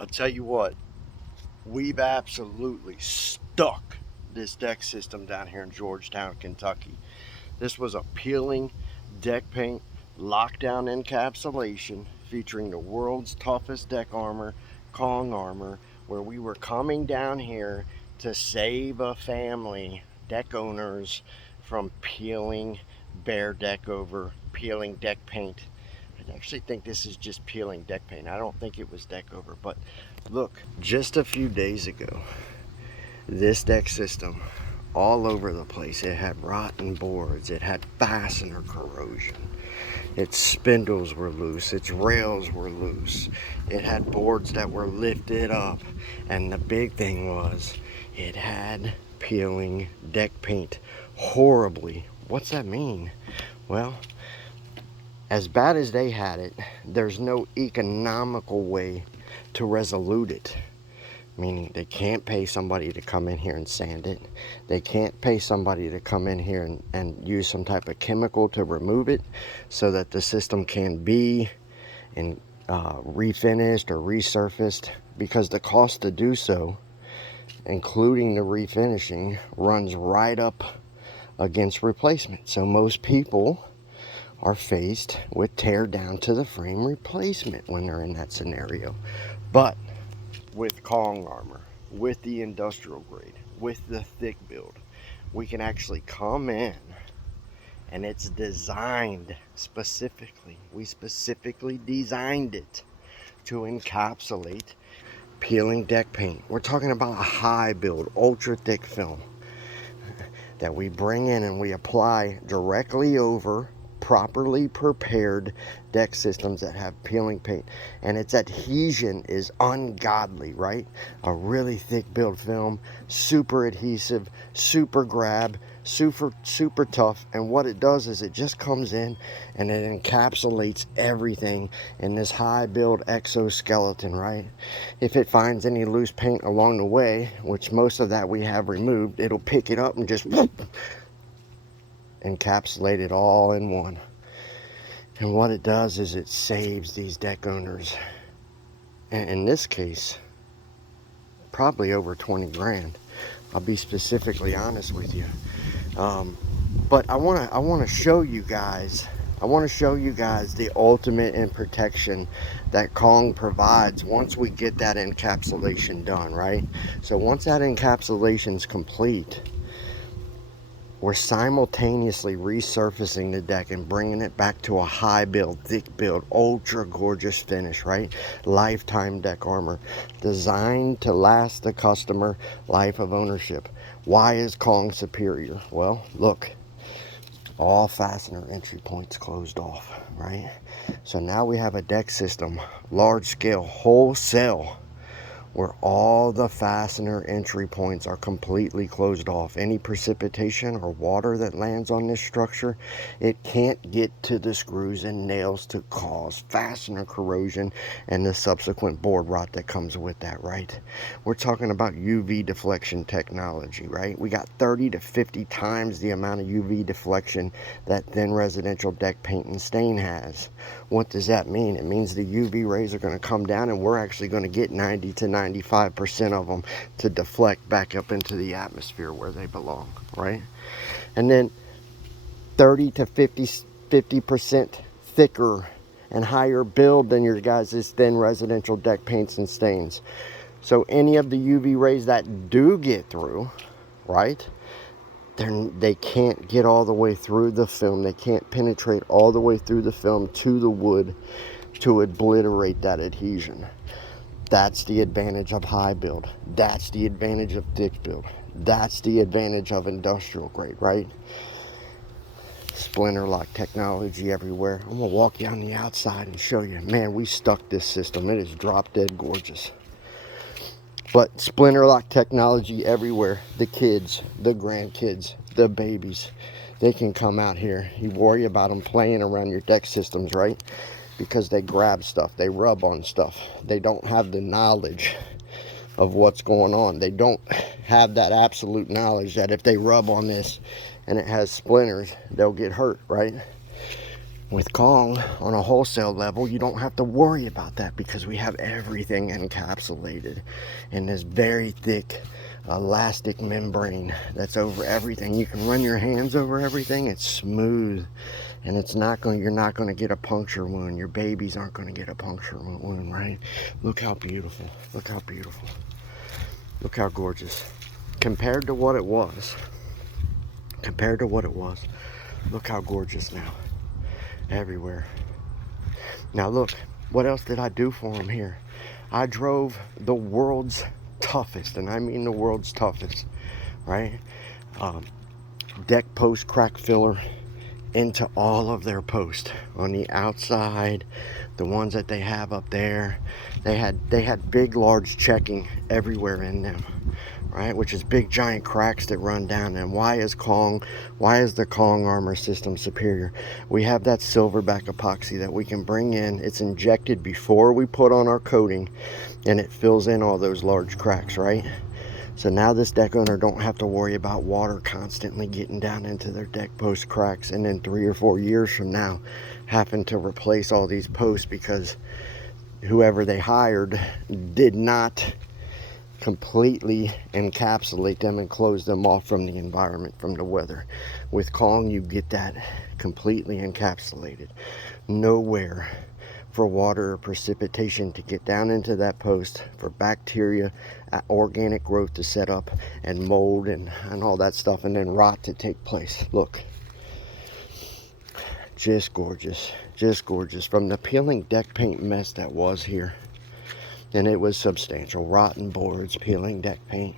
I'll tell you what, we've absolutely stuck this deck system down here in Georgetown, Kentucky. This was a peeling deck paint lockdown encapsulation featuring the world's toughest deck armor, Kong armor, where we were coming down here to save a family, deck owners, from peeling bare deck over, peeling deck paint. I actually think this is just peeling deck paint. I don't think it was deck over, but look, just a few days ago, this deck system all over the place. It had rotten boards, it had fastener corrosion, its spindles were loose, its rails were loose, it had boards that were lifted up, and the big thing was it had peeling deck paint horribly. What's that mean? Well, as bad as they had it, there's no economical way to resolute it. Meaning they can't pay somebody to come in here and sand it. They can't pay somebody to come in here and use some type of chemical to remove it so that the system can be refinished or resurfaced, because the cost to do so, including the refinishing, runs right up against replacement. So most people are faced with tear down to the frame replacement when they're in that scenario. But with Kong armor, with the industrial grade, with the thick build, we can actually come in, and it's designed specifically. We specifically designed it to encapsulate peeling deck paint. We're talking about a high build, ultra thick film that we bring in and we apply directly over properly prepared deck systems that have peeling paint, and its adhesion is ungodly, right? A really thick build film, super adhesive, super grab, super tough. And what it does is it just comes in and it encapsulates everything in this high build exoskeleton, right? If it finds any loose paint along the way, which most of that we have removed, it'll pick it up and just encapsulate it all in one. And what it does is it saves these deck owners, and in this case, probably over 20 grand. I'll be specifically honest with you. But I want to show you guys. I want to show you guys the ultimate in protection that Kong provides once we get that encapsulation done, right? So once that encapsulation is complete, we're simultaneously resurfacing the deck and bringing it back to a high build, thick build, ultra gorgeous finish, right? Lifetime deck armor designed to last the customer life of ownership. Why is Kong superior? Well, look, all fastener entry points closed off, right? So now we have a deck system, large scale, wholesale, where all the fastener entry points are completely closed off. Any precipitation or water that lands on this structure, it can't get to the screws and nails to cause fastener corrosion and the subsequent board rot that comes with that, right? We're talking about UV deflection technology, right? We got 30 to 50 times the amount of UV deflection that thin residential deck paint and stain has. What does that mean? It means the UV rays are going to come down, and we're actually going to get 90 to 95% of them to deflect back up into the atmosphere where they belong, right? And then 30 to 50% thicker and higher build than your guys' thin residential deck paints and stains. So any of the UV rays that do get through, right, they can't get all the way through the film. They can't penetrate all the way through the film to the wood to obliterate that adhesion. That's the advantage of high build. That's the advantage of thick build. That's the advantage of industrial grade, right? Splinter lock technology everywhere. I'm gonna walk you on the outside and show you. Man, we stuck this system. It is drop dead gorgeous. But splinter lock technology everywhere. The kids, the grandkids, the babies, they can come out here. You worry about them playing around your deck systems, right? Because they grab stuff, they rub on stuff. They don't have the knowledge of what's going on. They don't have that absolute knowledge that if they rub on this and it has splinters, they'll get hurt, right? With Kong, on a wholesale level, you don't have to worry about that because we have everything encapsulated in this very thick elastic membrane that's over everything. You can run your hands over everything. It's smooth, and you're not going to get a puncture wound. Your babies aren't going to get a puncture wound, right? Look how beautiful. Look how beautiful. Look how gorgeous. Compared to what it was, look how gorgeous now. Everywhere. Now look, what else did I do for him here? I drove the world's toughest, and I mean the world's toughest, right? Deck post crack filler into all of their posts on the outside, the ones that they have up there. They had big, large checking everywhere in them, right? Which is big, giant cracks that run down. And why is the Kong armor system superior? We have that silverback epoxy that we can bring in. It's injected before we put on our coating, and it fills in all those large cracks, right? So now this deck owner don't have to worry about water constantly getting down into their deck post cracks, and then 3 or 4 years from now having to replace all these posts because whoever they hired did not completely encapsulate them and close them off from the environment, from the weather. With Kong, you get that completely encapsulated. Nowhere for water or precipitation to get down into that post, for bacteria, organic growth to set up, and mold and all that stuff, and then rot to take place. Look, just gorgeous, just gorgeous. From the peeling deck paint mess that was here, and it was substantial, rotten boards, peeling deck paint,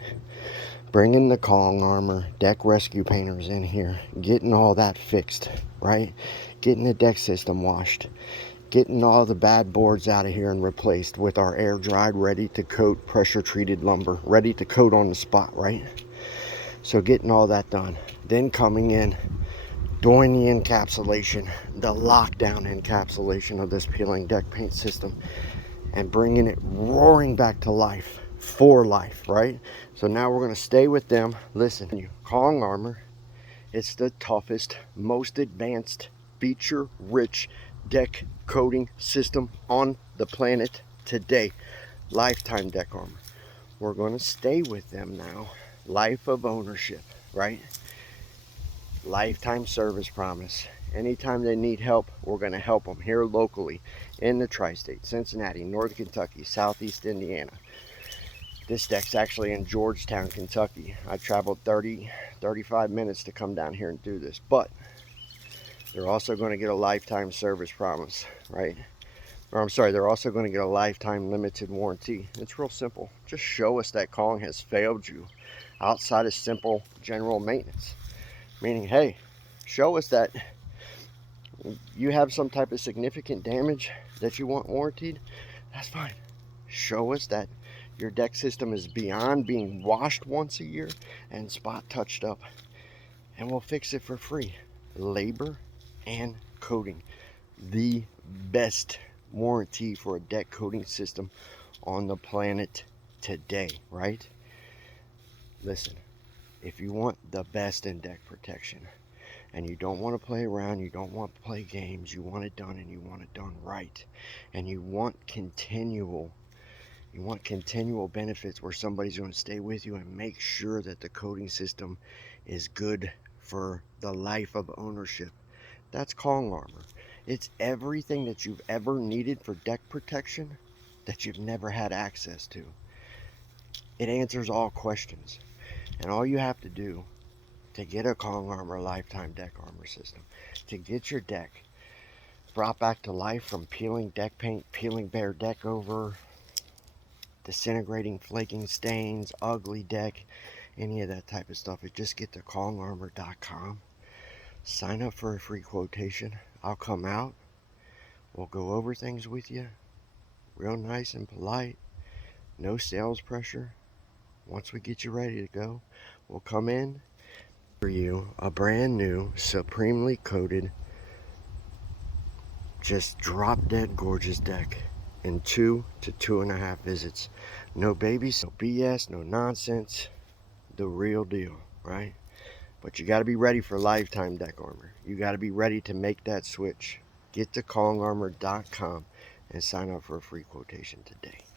bringing the Kong armor, deck rescue painters in here, getting all that fixed, right? Getting the deck system washed, getting all the bad boards out of here and replaced with our air dried, ready to coat, pressure treated lumber, ready to coat on the spot, right? So getting all that done, then coming in, doing the encapsulation, the lockdown encapsulation of this peeling deck paint system, and bringing it roaring back to life, for life, right? So now we're going to stay with them. Listen, Kong armor, it's the toughest, most advanced, feature-rich deck coating system on the planet today. Lifetime deck armor. We're going to stay with them now. Life of ownership, right? Lifetime service promise. Anytime they need help, we're going to help them here locally in the Tri-State, Cincinnati, Northern Kentucky, Southeast Indiana. This deck's actually in Georgetown, Kentucky. I traveled 35 minutes to come down here and do this, but they're also going to get a lifetime service promise, right? Or I'm sorry, they're also going to get a lifetime limited warranty. It's real simple. Just show us that Kong has failed you outside of simple general maintenance. Meaning, hey, show us that you have some type of significant damage that you want warranted. That's fine. Show us that your deck system is beyond being washed once a year and spot touched up, and we'll fix it for free. Labor and coating. The best warranty for a deck coating system on the planet today, right? Listen, if you want the best in deck protection, and you don't want to play around, you don't want to play games, you want it done, and you want it done right, and you want continual benefits where somebody's going to stay with you and make sure that the coating system is good for the life of ownership. That's Kong armor. It's everything that you've ever needed for deck protection that you've never had access to. It answers all questions, and all you have to do to get a Kong armor lifetime deck armor system, to get your deck brought back to life from peeling deck paint, peeling bare deck over, disintegrating, flaking stains, ugly deck, any of that type of stuff, is just get to kongarmor.com, sign up for a free quotation. I'll come out, we'll go over things with you, real nice and polite, no sales pressure. Once we get you ready to go, we'll come in for you a brand new, supremely coated, just drop dead gorgeous deck in 2 to 2.5 visits. No babies, no BS, no nonsense. The real deal, right? But you got to be ready for lifetime deck armor. You got to be ready to make that switch. Get to callingarmor.com and sign up for a free quotation today.